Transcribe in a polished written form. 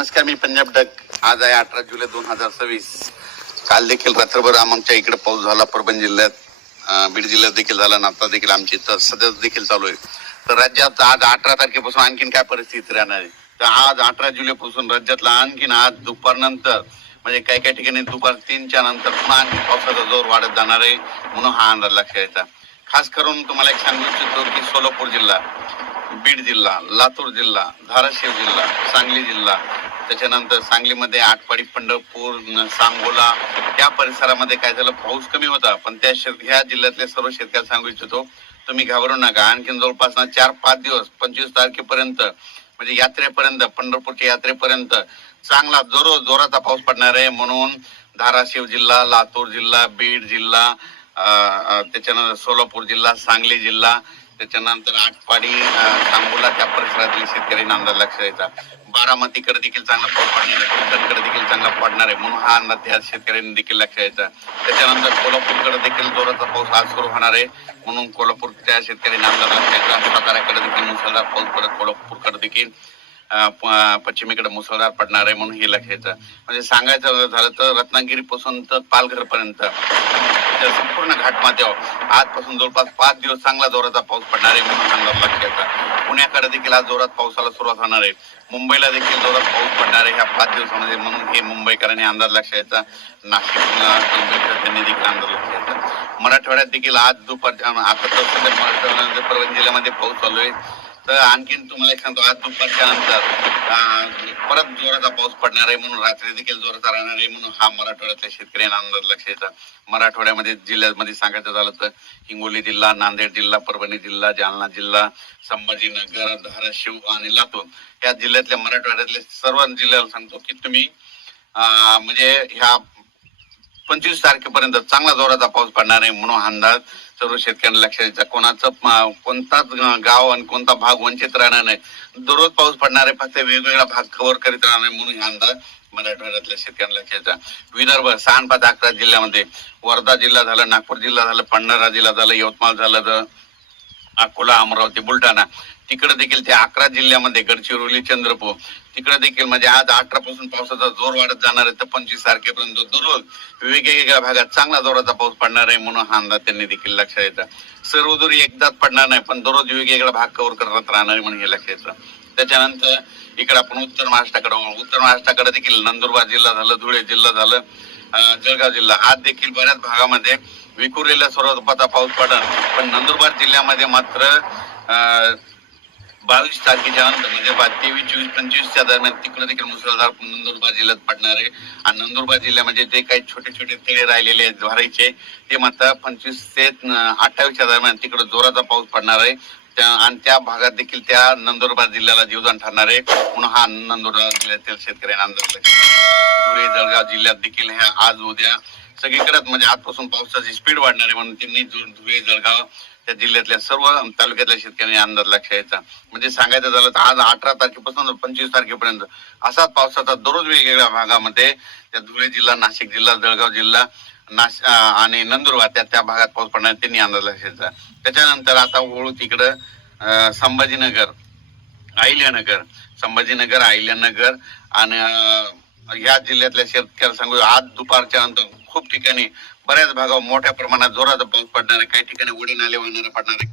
नमस्कार, मी पंजाब डक. आज आहे 18 जुलै 2026. काल देखील रात्रभर आमच्या इकडे पाऊस झाला. परभणी जिल्ह्यात, बीड जिल्ह्यात देखील झाला. आता देखील आमची सध्या देखील चालू आहे. तर राज्यात आज 18 तारखेपासून आणखीन काय परिस्थिती राहणार आहे, तर आज 18 जुलैपासून राज्यातला आणखीन आज दुपारनंतर म्हणजे काही काही ठिकाणी दुपार 3च्या नंतर पुन्हा आणखी पावसाचा जोर वाढत जाणार आहे, म्हणून हा अंदाज लक्षात यायचा. खास करून तुम्हाला एक सांगू इच्छितो की सोलापूर जिल्हा, बीड जिल्हा, लातूर जिल्हा, धाराशिव जिल्हा, सांगली जिल्हा, त्याच्यानंतर सांगलीमध्ये आटपाडी, पंढरपूर, सांगोला या परिसरामध्ये काय झालं, पाऊस कमी होता. पण ह्या जिल्ह्यातले सर्व शेतकऱ्याला सांगू इच्छितो, तुम्ही घाबरू नका. आणखीन जवळपास 4-5 दिवस 25 तारखेपर्यंत म्हणजे यात्रेपर्यंत, पंढरपूरच्या यात्रेपर्यंत चांगला जोराचा पाऊस पडणार आहे. म्हणून धाराशिव जिल्हा, लातूर जिल्हा, बीड जिल्हा, त्याच्यानंतर सोलापूर जिल्हा, सांगली जिल्हा, त्याच्यानंतर आटपाडी, सांगोला त्या परिसरातील शेतकऱ्यांना अंदाज लक्षात यायचा. बारामतीकडे देखील चांगला पाऊस पडणार आहे, कोकणकडे देखील चांगला पडणार आहे, म्हणून हा अंदाज त्या शेतकऱ्यांनी देखील लक्षात यायचा. त्याच्यानंतर कोल्हापूरकडे देखील जोराचा पाऊस आज सुरू होणार आहे, म्हणून कोल्हापूरच्या शेतकऱ्यांना अंदाज लक्षात यायचा. साताऱ्याकडे देखील मुसळधार पाऊस पडत, कोल्हापूरकडे देखील पश्चिमेकडे मुसळधार पडणार आहे, म्हणून हे लक्षात. म्हणजे सांगायचं झालं तर रत्नागिरीपासून तर पालघर पर्यंत संपूर्ण घाटमाथ्यावर आजपासून जवळपास 5 दिवस चांगला जोराचा पाऊस पडणार आहे, म्हणून अंदाज लक्षात. पुण्याकडे देखील आज जोरात पावसाला सुरुवात होणार आहे. मुंबईला देखील जोरात पाऊस पडणार आहे ह्या 5 दिवसामध्ये, म्हणून हे मुंबईकरांनी अंदाज लक्षात. नाशिकला त्यांनी देखील अंदाज लक्षात. मराठवाड्यात देखील आज दुपारच्या आता तर सध्या मराठवाड्यामध्ये परभणी जिल्ह्यामध्ये पाऊस चालू आहे. तर आणखीन तुम्हाला एक सांगतो, आज दुपारच्या नंतर परत जोराचा पाऊस पडणार आहे, म्हणून रात्री देखील जोराचा राहणार आहे, म्हणून हा मराठवाड्यातल्या शेतकऱ्यांना अंदाज लक्षात. मराठवाड्यामध्ये जिल्ह्यामध्ये सांगायचं झालं तर हिंगोली जिल्हा, नांदेड जिल्हा, परभणी जिल्हा, जालना जिल्हा, संभाजीनगर, धाराशिव आणि लातूर या जिल्ह्यातल्या मराठवाड्यातल्या सर्व जिल्ह्याला सांगतो की तुम्ही म्हणजे ह्या 25 तारखेपर्यंत चांगला जोराचा पाऊस पडणार आहे, म्हणून अंदाज सर्व शेतकऱ्यांना लक्षात द्यायचा. कोणाचं कोणताच गाव आणि कोणता भाग वंचित राहणार नाही. दररोज पाऊस पडणार आहे, फक्त वेगवेगळा भाग कव्हर करीत राहणार आहे, म्हणून अंदाज मराठवाड्यातल्या शेतकऱ्यांना लक्षात द्यायचा. विदर्भ 6-5-11 जिल्ह्यामध्ये वर्धा जिल्हा झालं, नागपूर जिल्हा झालं, पन्हाळा जिल्हा झालं, यवतमाळ झालं, तर अकोला, अमरावती, बुलढाणा तिकडे देखील त्या 11 जिल्ह्यामध्ये गडचिरोली, चंद्रपूर तिकडे देखील म्हणजे आज 18 पासून पावसाचा जोर वाढत जाणार आहे, तर 25 तारखेपर्यंत दररोज वेगवेगळ्या भागात चांगला जोराचा पाऊस पडणार आहे, म्हणून हा अंदाज त्यांनी देखील लक्षात येतं. सर्वदूर एकदाच पडणार नाही, पण दररोज वेगवेगळा भाग कव्हर करत राहणार आहे, म्हणून हे लक्षात येतं. त्याच्यानंतर इकडे आपण उत्तर महाराष्ट्राकडे देखील नंदुरबार जिल्हा झालं, धुळे जिल्हा झालं, जळगाव जिल्हा आज देखील बऱ्याच भागामध्ये विखुरलेल्या स्वरूपाचा पाऊस पडणार. पण नंदुरबार जिल्ह्यामध्ये मात्र 22 तारखेच्या नंतर म्हणजे 23, 24, 25च्या दरम्यान तिकडे देखील मुसळधार नंदुरबार जिल्ह्यात पडणार आहे. आणि नंदुरबार जिल्ह्यामध्ये जे काही छोटे छोटे तळे राहिलेले आहेत भरायचे, ते मात्र 25 ते 28च्या दरम्यान तिकडे जोराचा पाऊस पडणार आहे. आणि त्या भागात देखील त्या नंदुरबार जिल्ह्याला जीवदान ठरणार आहे, म्हणून हा नंदुरबार जिल्ह्यातील शेतकऱ्यांना अंदाज लागला. धुळे, जळगाव जिल्ह्यात देखील ह्या आज उद्या सगळीकडेच म्हणजे आजपासून पावसाची स्पीड वाढणार आहे, म्हणून त्यांनी धुळे, जळगाव त्या जिल्ह्यातल्या सर्व तालुक्यातल्या शेतकऱ्यांनी अंदाज लक्षात यायचा. म्हणजे सांगायचं झालं तर आज 18 तारखेपासून 25 तारखेपर्यंत असाच पावसाचा दररोज वेगवेगळ्या भागामध्ये त्या धुळे जिल्हा, नाशिक जिल्हा, जळगाव जिल्हा, आणि नंदुरबार त्या भागात पाऊस पडणार त्यांनी अंदाज लक्षात. त्याच्यानंतर आता वळू तिकडं संभाजीनगर, अहिल्यानगर आणि ह्या जिल्ह्यातल्या शेतकऱ्याला सांगू, आज दुपारच्या नंतर खूप ठिकाणी बऱ्याच भागावर मोठ्या प्रमाणात जोराचा पाऊस पडणार आहे. काही ठिकाणी उडी नाले वाहणारे पडणार आहे.